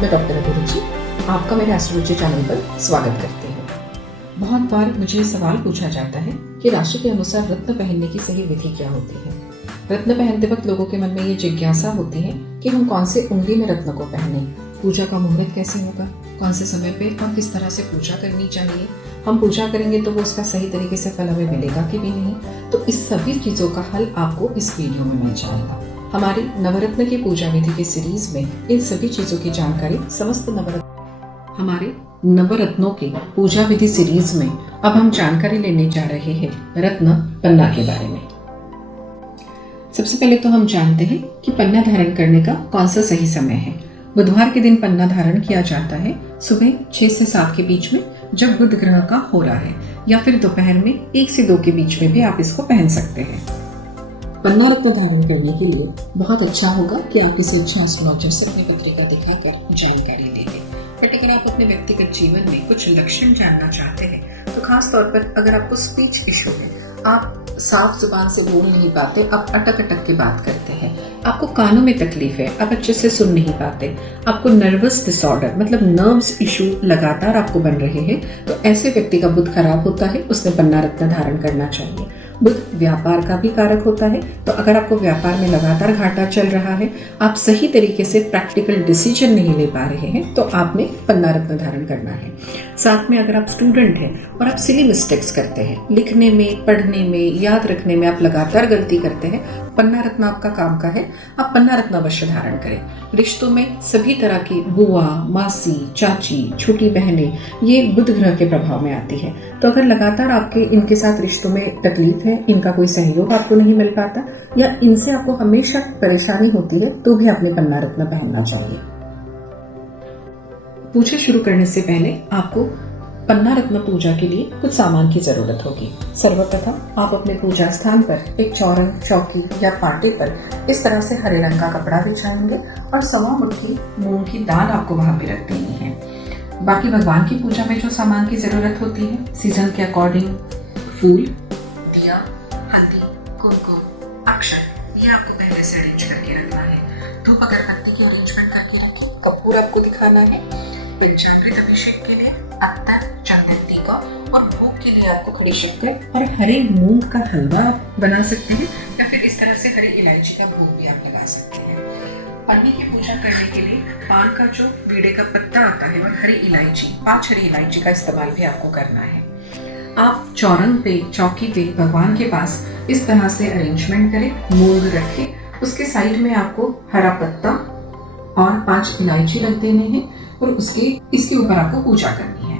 मैं डॉक्टर अभिरुचि आपका मेरे एस्ट्रोलॉजी चैनल पर स्वागत करती हूँ। बहुत बार मुझे सवाल पूछा जाता है कि राशि के अनुसार रत्न पहनने की सही विधि क्या होती है। रत्न पहनते वक्त लोगों के मन में ये जिज्ञासा होती है कि हम कौन से उंगली में रत्न को पहने, पूजा का मुहूर्त कैसे होगा, कौन से समय पे और किस तरह से पूजा करनी चाहिए, हम पूजा करेंगे तो वो उसका सही तरीके से फल हमें मिलेगा कि भी नहीं। तो इस सभी चीज़ों का हल आपको इस वीडियो में मिल जाएगा। हमारी नवरत्न की पूजा विधि की सीरीज में इन सभी चीज़ों की जानकारी हमारे नवरत्नों की पूजा विधि सीरीज में अब हम जानकारी लेने जा रहे हैं रत्न पन्ना के बारे में। सबसे पहले तो हम जानते हैं कि पन्ना धारण करने का कौन सा सही समय है। बुधवार के दिन पन्ना धारण किया जाता है सुबह 6 से 7 के बीच में, जब बुध ग्रह का हो रहा है, या फिर दोपहर में 1 से 2 के बीच में भी आप इसको पहन सकते हैं। पन्ना रत्न धारण करने के लिए बहुत अच्छा होगा कि आप किसी अच्छा एस्ट्रोलॉजर से अपनी पत्रिका दिखाकर जानकारी ले लें। बट अगर आप अपने व्यक्तिगत जीवन में कुछ लक्षण जानना चाहते हैं तो खास तौर पर अगर आपको स्पीच इशू है, आप साफ जुबान से बोल नहीं पाते, आप अटक अटक के बात करते हैं, आपको कानों में तकलीफ है, आप अच्छे से सुन नहीं पाते, आपको नर्वस डिसऑर्डर मतलब नर्व्स इशू लगातार आपको बन रहे हैं, तो ऐसे व्यक्ति का बुध खराब होता है, उसने पन्ना रत्न धारण करना चाहिए। बुध व्यापार का भी कारक होता है, तो अगर आपको व्यापार में लगातार घाटा चल रहा है, आप सही तरीके से प्रैक्टिकल डिसीजन नहीं ले पा रहे हैं, तो आपने पन्ना रत्न धारण करना है। साथ में अगर आप स्टूडेंट हैं और आप सिली मिस्टेक्स करते हैं, लिखने में, पढ़ने में, याद रखने में आप लगातार गलती करते हैं, पन्ना रत्न आपका काम का है, आप पन्ना रत्न अवश्य धारण करें। रिश्तों में सभी तरह की बुआ, मासी, चाची, छोटी बहनें ये बुध ग्रह के प्रभाव में आती है, तो अगर लगातार आपके इनके साथ रिश्तों में तकलीफ है, इनका कोई सहयोग आपको नहीं मिल पाता या इनसे आपको हमेशा परेशानी होती है, तो भी आपने पन्ना रत्न पहनना चाहिए। पूजा शुरू करने से पहले आपको पन्ना रत्न पूजा के लिए कुछ सामान की जरूरत होगी। सर्वप्रथम आप अपने पूजा स्थान पर एक चौरंग, चौकी या पाटे पर इस तरह से हरे रंग का कपड़ा बिछाएंगे और 1.25 मुट्ठी मूंग की दाल आपको वहां पे रख देनी है। बाकी भगवान की पूजा में जो सामान की जरूरत होती है, सीजन के अकॉर्डिंग फूल, दिया, हल्दी, कुमकुम, अक्षत, ये आपको पहले से अरेंज करके रखना है। धूप अगरबत्ती की अरेंजमेंट करके रखिए। कपूर आपको दिखाना है। पंचामृत अभिषेक के लिए अत्तर, चंदन, टीका और भोग के लिए आपको खड़ी शक्कर और हरे मूंग का हलवा बना सकते हैं, या फिर इस तरह से हरी इलायची का भोग भी आप लगा सकते हैं। पन्नी की पूजा करने के लिए पान का जो बीड़े का पत्ता आता है और हरी इलायची, 5 हरी इलायची का इस्तेमाल भी आपको करना है। आप चौरंग पे, चौकी पे भगवान के पास इस तरह से अरेंजमेंट करें, मूंग रखें, उसके साइड में आपको हरा पत्ता और 5 इलायची रख देने हैं और इसके ऊपर आपको पूजा करनी है।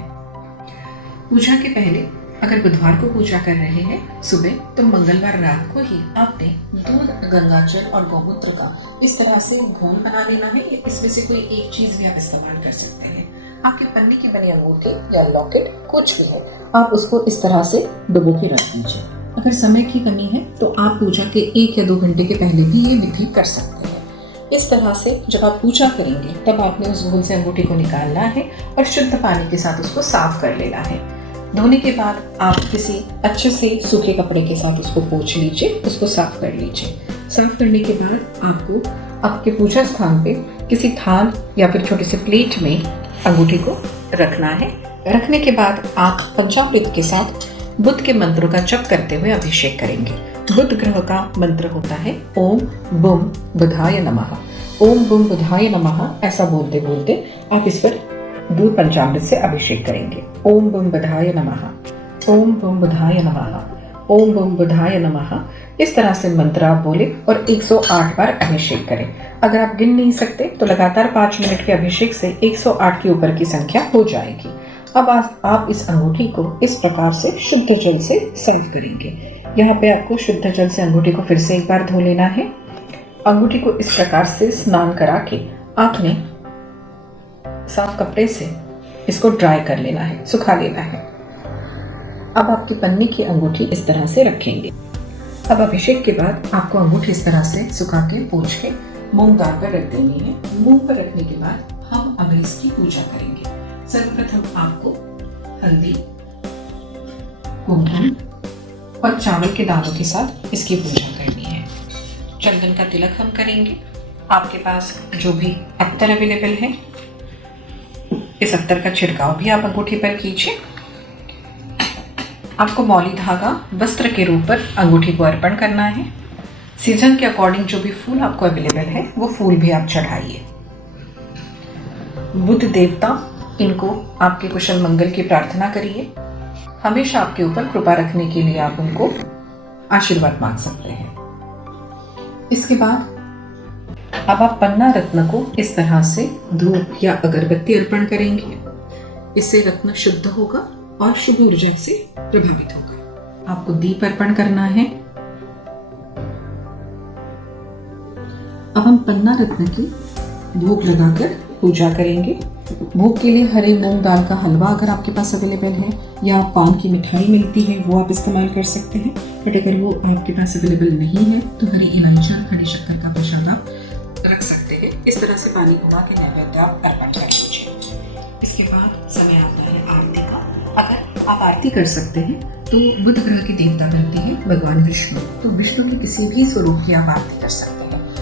पूजा के पहले अगर बुधवार को पूजा कर रहे हैं सुबह, तो मंगलवार रात को ही आपने दूध, गंगाजल और गौमूत्र का इस तरह से घोल बना लेना है। इसमें से कोई एक चीज भी आप इस्तेमाल कर सकते हैं। आपके पन्नी की बनी अंगूठी या लॉकेट कुछ भी है, आप उसको इस तरह से डुबो के रख दीजिए। अगर समय की कमी है तो आप पूजा के 1 या 2 घंटे के पहले भी ये विधि कर सकते हैं। इस तरह से जब आप पूजा करेंगे तब आपने उस घोल से अंगूठी को निकालना है और शुद्ध पानी के साथ उसको साफ कर लेना है। धोने के बाद आप किसी अच्छे से सूखे कपड़े के साथ उसको पोंछ लीजिए, उसको साफ कर लीजिए। साफ करने के बाद आपको आपके पूजा स्थान पे किसी थाल या फिर छोटे से प्लेट में अंगूठी को रखना है। रखने के बाद आप पंचामृत के साथ बुध के मंत्रों का जप करते हुए अभिषेक करेंगे। बुध ग्रह का मंत्र होता है ओम बुम बुधाय नमः। ओम बुम बुधाय नमः ऐसा बोलते बोलते आप इस पर दूध पंचामृत से अभिषेक करेंगे। ओम बुम बुधाय नमः, ओम बुम बुधाय नमः, ओम बुम बुधाय नमः, इस तरह से मंत्र आप बोले और 108 बार अभिषेक करें। अगर आप गिन नहीं सकते तो लगातार 5 मिनट के अभिषेक से 108 के ऊपर की संख्या हो जाएगी। अब आप इस अंगूठी को इस प्रकार से शुद्ध जल से सर्व करेंगे। यहाँ पे आपको शुद्ध जल से अंगूठी को फिर से एक बार धो लेना है। अंगूठी को इस प्रकार से स्नान करा के आपने साफ कपड़े से इसको ड्राई कर लेना है, सुखा लेना है। अब आपकी पन्नी की अंगूठी इस तरह से रखेंगे। अब अभिषेक के बाद आपको अंगूठी इस तरह से सुखा के पोंछ के मूंग दाल पर रख देनी है। मूंग पर रखने के बाद हम अब इसकी पूजा करेंगे। सर्वप्रथम आपको हल्दी, कुमकुम और चावल के दानों के साथ इसकी पूजा करनी है। चंदन का तिलक हम करेंगे। आपके पास जो भी अत्तर अवेलेबल है इस अत्तर का छिड़काव भी आप अंगूठी पर कीजिए। आपको मौली धागा वस्त्र के रूप पर अंगूठी को अर्पण करना है। सीजन के अकॉर्डिंग जो भी फूल आपको अवेलेबल है वो फूल भी आप चढ़ाइए। बुद्ध देवता, इनको आपके कुशल मंगल की प्रार्थना करिए। हमेशा आपके ऊपर कृपा रखने के लिए आप उनको आशीर्वाद मांग सकते हैं। इसके बाद अब आप पन्ना रत्न को इस तरह से धूप या अगरबत्ती अर्पण करेंगे। इससे रत्न शुद्ध होगा और शुभ ऊर्जा से प्रभावित होगा। आपको दीप अर्पण करना है। अब हम पन्ना रत्न की भोग लगाकर पूजा करेंगे। भोग के लिए हरे मूंग दाल का हलवा अगर आपके पास अवेलेबल है, या पान की मिठाई मिलती है वो आप इस्तेमाल कर सकते हैं। बट अगर वो आपके पास अवेलेबल नहीं है तो हरी इलायची और खड़ी शक्कर का प्रसाद आप रख सकते हैं। इस तरह से पानी घुमा के नैवेद्य आप अर्पण कर लीजिए। इसके बाद समय आता है आरती का। अगर आप आरती कर सकते हैं तो बुध ग्रह की देवता बनते हैं भगवान विष्णु, तो विष्णु के किसी भी स्वरूप की आप आरती कर सकते हैं।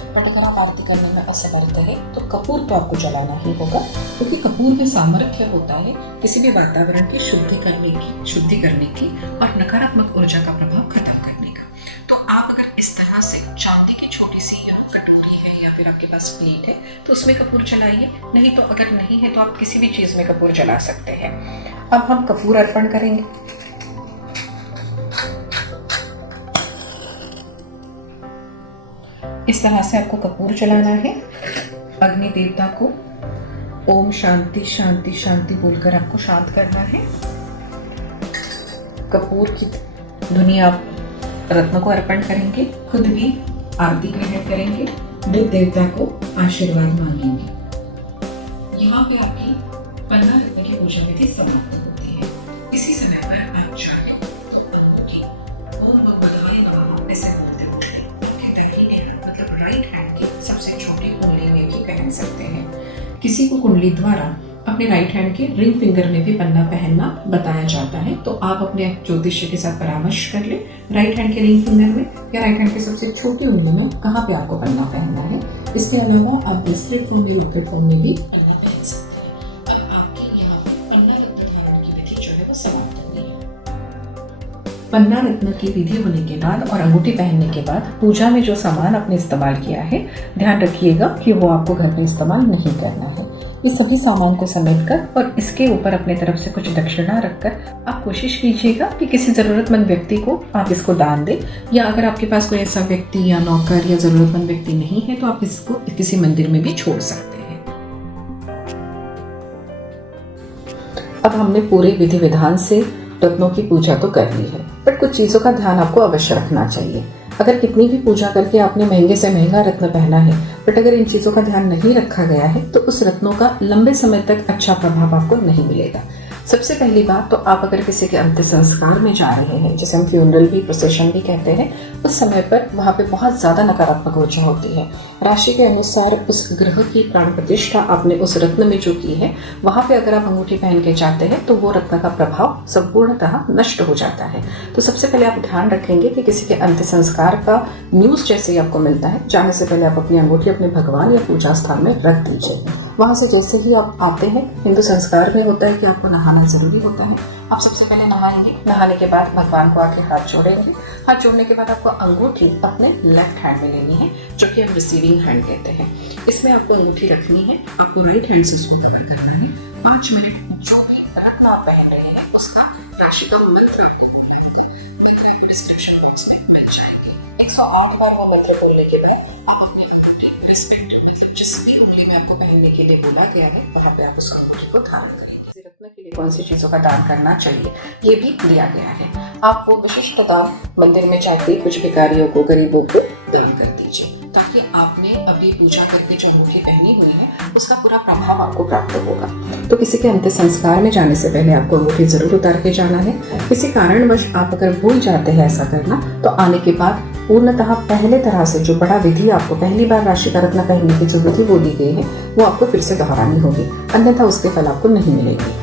बट अगर आप आरती करने में असमर्थ है तो कपूर तो आपको जलाना ही होगा, क्योंकि कपूर में सामर्थ्य होता है किसी भी वातावरण की शुद्धि करने की और नकारात्मक ऊर्जा का प्रभाव खत्म करने का। तो आप अगर इस तरह से चांदी की छोटी सी कटोरी है या फिर आपके पास प्लेट है तो उसमें कपूर जलाइए। नहीं तो अगर नहीं है तो आप किसी भी चीज में कपूर जला सकते हैं। अब हम कपूर अर्पण करेंगे। इस तरह से आपको कपूर जलाना है। अग्नि देवता को ओम शांति शांति शांति बोलकर आपको शांत करना है। कपूर की धुनी आप रत्न को अर्पण करेंगे, खुद भी आरती ग्रहण करेंगे, बुध देवता को आशीर्वाद मांगेंगे। यहाँ पे आपकी पन्ना रत्न की पूजा विधि समाप्त होती है। इसी समय पर आप चाहें तो अंगूठी ओम बधाई नमः ऐसे बोलते बोलते आपके दाहिने मतलब राइट हैंड की सबसे छोटी उंगली में भी पहन सकते हैं। किसी को कुंडली द्वारा अपने राइट हैंड के रिंग फिंगर में भी पन्ना पहनना बताया जाता है, तो आप अपने ज्योतिषी के साथ परामर्श कर ले राइट हैंड के रिंग फिंगर में या राइट हैंड की सबसे छोटी उंगली में कहाँ पे आपको पन्ना पहनना है। इसके अलावा आप ब्रेसलेट फॉर्म में लॉकेट फॉर्म में भी पन्ना पहन सकते हैं। अब आपके यहाँ पन्ना रत्न धारण की विधि जो है वो समाप्त हुई है। पन्ना रत्न की विधि होने के बाद और अंगूठी पहनने के बाद पूजा में जो सामान आपने इस्तेमाल किया है, ध्यान रखिएगा कि वो आपको घर में इस्तेमाल नहीं करना है। इस सभी सामान को समेटकर और इसके ऊपर अपने तरफ से कुछ दक्षिणा रखकर आप कोशिश कीजिएगा कि किसी ज़रूरतमंद व्यक्ति को आप इसको दान दें, या अगर आपके पास कोई ऐसा व्यक्ति या नौकर या ज़रूरतमंद व्यक्ति नहीं है तो आप इसको किसी मंदिर में भी छोड़ सकते हैं। अब हमने पूरे विधि विधान से रत्नों की पूजा तो कर ली है, बट कुछ चीज़ों का ध्यान आपको अवश्य रखना चाहिए। अगर कितनी भी पूजा करके आपने महंगे से महंगा रत्न पहना है, बट अगर इन चीज़ों का ध्यान नहीं रखा गया है तो उस रत्नों का लंबे समय तक अच्छा प्रभाव आपको नहीं मिलेगा। सबसे पहली बात तो आप अगर किसी के अंतिम संस्कार में जा रहे हैं, जिसे हम फ्यूनरल भी प्रोसेशन भी कहते हैं, उस समय पर वहाँ पे बहुत ज़्यादा नकारात्मक ऊर्जा होती है। राशि के अनुसार उस ग्रह की प्राण प्रतिष्ठा आपने उस रत्न में जो की है, वहाँ पे अगर आप अंगूठी पहन के जाते हैं तो वो रत्न का प्रभाव संपूर्णतः नष्ट हो जाता है। तो सबसे पहले आप ध्यान रखेंगे कि किसी के अंतिम संस्कार का न्यूज़ जैसे ही आपको मिलता है, जाने से पहले आप अपनी अंगूठी अपने भगवान या पूजा स्थान में रख दीजिए। वहाँ से जैसे ही आप आते हैं, हिंदू संस्कार में होता है कि आपको नहाना जरूरी होता है। आप सबसे पहले नहाएंगे, नहाने के बाद भगवान को आके हाथ जोड़ेंगे। हाथ जोड़ने के बाद आपको अंगूठी अपने लेफ्ट हैंड में लेनी है, जो कि हम रिसीविंग हैंड कहते हैं। इसमें आपको अंगूठी रखनी है, आपको राइट हैंड से उसको कवर करना है। 5 मिनट जो भी रत्न आप पहन रहे हैं उसका राशि का मंत्र आपको बोलना है, डिस्क्रिप्शन बॉक्स में मिल जाएंगे। 108 बार वो मंत्र बोलने के बाद आप अपनी अंगूठी रिस्पेक्ट मतलब जिस भी उंगली में आपको पहनने के लिए बोला गया है वहाँ पे आप उस अंगूठी को धारण करेंगे। रत्न के लिए कौन सी चीजों का दान करना चाहिए ये भी दिया गया है। आप वो विशिष्ट दान मंदिर में जाके कुछ भिखारियों को, गरीबों को दान कर दीजिए, ताकि आपने अभी पूजा करके जो अंगूठी पहनी हुई है उसका पूरा प्रभाव आपको प्राप्त होगा। तो किसी के अंतिम संस्कार में जाने से पहले आपको अंगूठी जरूर उतार के जाना है। किसी कारणवश आप अगर भूल जाते हैं ऐसा करना, तो आने के बाद पूर्णतः पहले तरह से जो बड़ा विधि आपको पहली बार राशि का रत्न पहनने की जो विधि बोली गई है वो आपको फिर से दोहरानी होगी, अन्यथा उसके फल आपको नहीं मिलेंगे।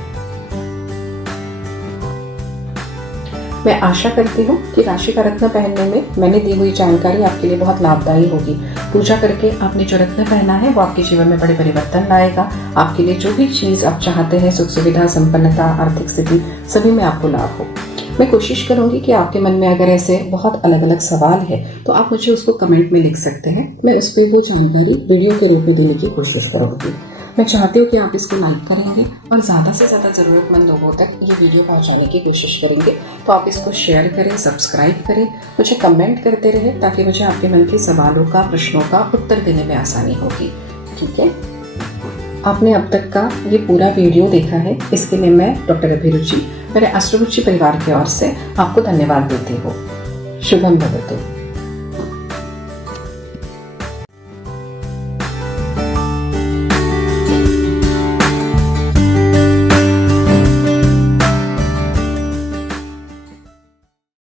मैं आशा करती हूँ कि राशि का रत्न पहनने में मैंने दी हुई जानकारी आपके लिए बहुत लाभदायी होगी। पूजा करके आपने जो रत्न पहना है वो आपके जीवन में बड़े परिवर्तन लाएगा। आपके लिए जो भी चीज़ आप चाहते हैं, सुख सुविधा, संपन्नता, आर्थिक स्थिति, सभी में आपको लाभ हो। मैं कोशिश करूंगी कि आपके मन में अगर ऐसे बहुत अलग अलग सवाल है तो आप मुझे उसको कमेंट में लिख सकते हैं। मैं उस पर वो जानकारी वीडियो के रूप में देने की कोशिश करूंगी। मैं चाहती हूँ कि आप इसको लाइक करेंगे और ज़्यादा से ज़्यादा ज़रूरतमंद लोगों तक ये वीडियो पहुँचाने की कोशिश करेंगे। तो आप इसको शेयर करें, सब्सक्राइब करें, मुझे कमेंट करते रहें ताकि मुझे आपके मन के सवालों का, प्रश्नों का उत्तर देने में आसानी होगी। ठीक है, आपने अब तक का ये पूरा वीडियो देखा है, इसके लिए मैं डॉक्टर अभिरुचि, मेरे एस्ट्रोरुचि परिवार की ओर से आपको धन्यवाद देती हूँ। शुभम भवतु।